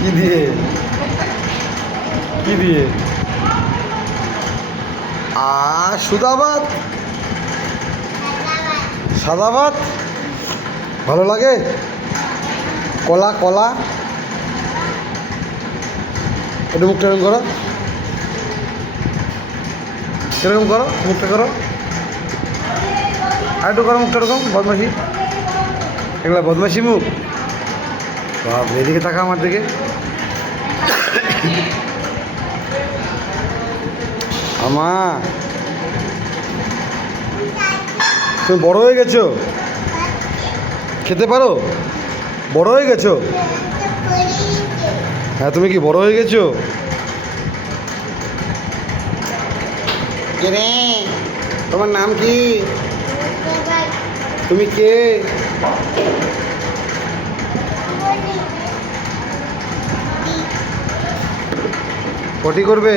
কি দিয়ে? কি দিয়ে? সুদা ভাত, সাদা ভাত ভালো লাগে? কলা কলা একটু মুখটা এরকম করো, এরকম করো, মুখটা করো, আর একটু করো মুখটা এরকম। বদমাসি, এগুলা বদমাসি মুখ। বাপ, এদিকে থাকা আমার দিকে। আমা, তুমি বড় হয়ে গেছো, খেতে পারো? বড় হয়ে গেছো? হ্যাঁ, তুমি কি বড় হয়ে গেছো? কে রে? তোমার নাম কি? তুমি কে? পটি করবে?